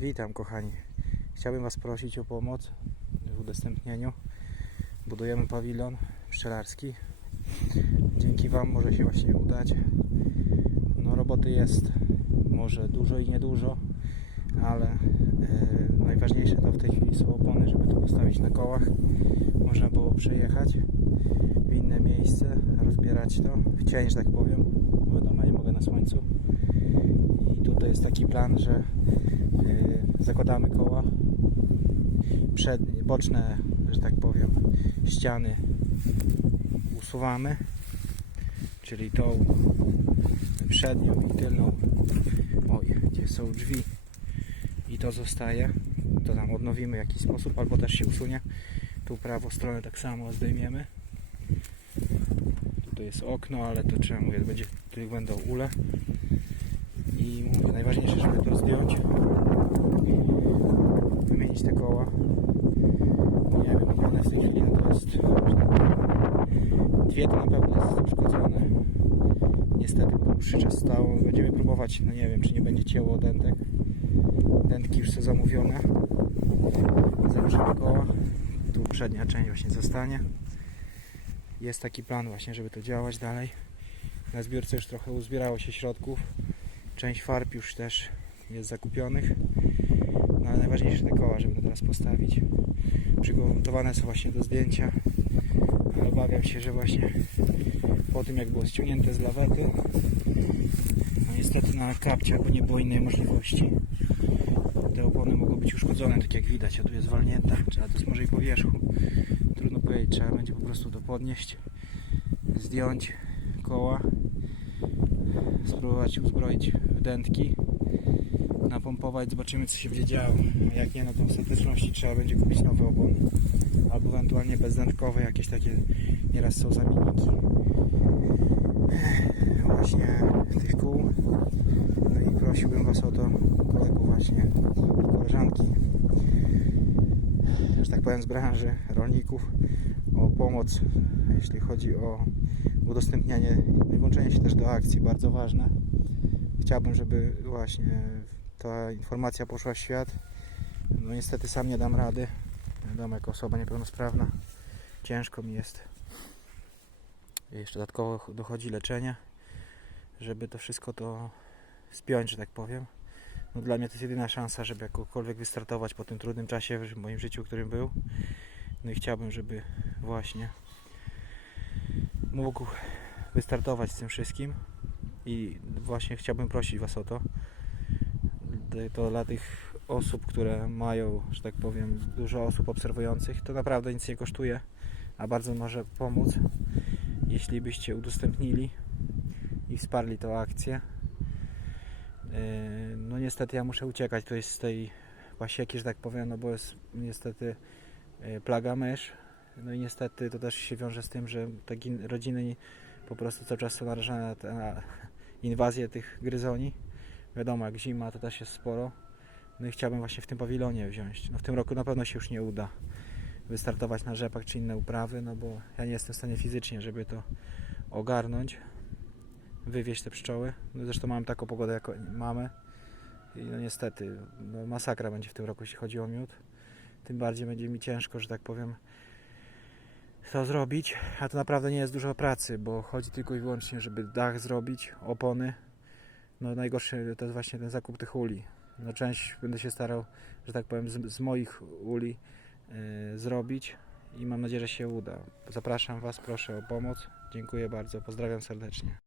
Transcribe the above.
Witam kochani. Chciałbym Was prosić o pomoc w udostępnieniu. Budujemy pawilon pszczelarski. Dzięki Wam może się właśnie udać. No roboty jest może dużo i niedużo, ale e, najważniejsze to w tej chwili są opony, żeby to postawić na kołach. Można było przejechać w inne miejsce, rozbierać to w cień, że tak powiem. Wiadomo, ja nie mogę na słońcu. I tutaj jest taki plan, że Yy, zakładamy koła. Przednie, boczne, że tak powiem ściany usuwamy czyli tą przednią i tylną. Oj, gdzie są drzwi? I to zostaje. To tam odnowimy w jakiś sposób albo też się usunie. Tu prawą stronę tak samo zdejmiemy. Tutaj jest okno, ale to trzeba mówię, będzie, tu będą ule. I mówię, najważniejsze, żeby to zdjąć wymienić te koła. Nie wiem, one w tej chwili no to jest dwie to na pewno jest uszkodzone niestety czas stało. Będziemy próbować, no nie wiem, czy nie będzie cięło dętek. Dętki już są zamówione. Założymy koła. Tu przednia część właśnie zostanie. Jest taki plan właśnie, żeby to działać dalej. Na zbiórce już trochę uzbierało się środków. Część farb już też jest zakupionych no ale najważniejsze te koła, żeby to teraz postawić. Przygotowane są właśnie do zdjęcia. Ale obawiam się, że właśnie po tym jak było ściągnięte z lawety no niestety na kapcie, bo nie było innej możliwości te opony mogą być uszkodzone, tak jak widać, a tu jest walnięta, trzeba to jest może i po wierzchu trudno powiedzieć, trzeba będzie po prostu to podnieść zdjąć koła spróbować uzbroić w dętki napompować, zobaczymy co się będzie działo. Jak nie, no to w ostateczności trzeba będzie kupić nowe opony albo ewentualnie bezdętkowe jakieś takie nieraz są zamienniki. Właśnie tych kół. No i prosiłbym was o to kolegów właśnie koleżanki że tak powiem z branży rolników o pomoc jeśli chodzi o udostępnianie i włączenie się też do akcji, bardzo ważne. Chciałbym, żeby właśnie ta informacja poszła w świat. No niestety sam nie dam rady. Wiadomo, jako osoba niepełnosprawna ciężko mi jest. Jeszcze dodatkowo dochodzi leczenie, żeby to wszystko to spiąć, że tak powiem. No dla mnie to jest jedyna szansa, żeby jakkolwiek wystartować po tym trudnym czasie w moim życiu, którym był. No i chciałbym, żeby właśnie mógł wystartować z tym wszystkim i właśnie chciałbym prosić Was o to to dla tych osób, które mają, że tak powiem, dużo osób obserwujących, to naprawdę nic nie kosztuje, a bardzo może pomóc, jeśli byście udostępnili i wsparli tą akcję. Yy, No niestety ja muszę uciekać tutaj z tej pasieki, że tak powiem, no bo jest niestety yy, plaga mysz, no i niestety to też się wiąże z tym, że te rodziny po prostu cały czas są narażone na, na inwazję tych gryzoni. Wiadomo, jak zima to też jest sporo. No i chciałbym właśnie w tym pawilonie wziąć. No w tym roku na pewno się już nie uda wystartować na rzepak czy inne uprawy, no bo ja nie jestem w stanie fizycznie, żeby to ogarnąć, wywieźć te pszczoły. No zresztą mam taką pogodę, jak mamy. I no niestety, no masakra będzie w tym roku, jeśli chodzi o miód. Tym bardziej będzie mi ciężko, że tak powiem, to zrobić, a to naprawdę nie jest dużo pracy, bo chodzi tylko i wyłącznie, żeby dach zrobić, opony. No najgorszy to jest właśnie ten zakup tych uli. No część będę się starał, że tak powiem, z, z moich uli yy, zrobić i mam nadzieję, że się uda. Zapraszam Was, proszę o pomoc. Dziękuję bardzo, pozdrawiam serdecznie.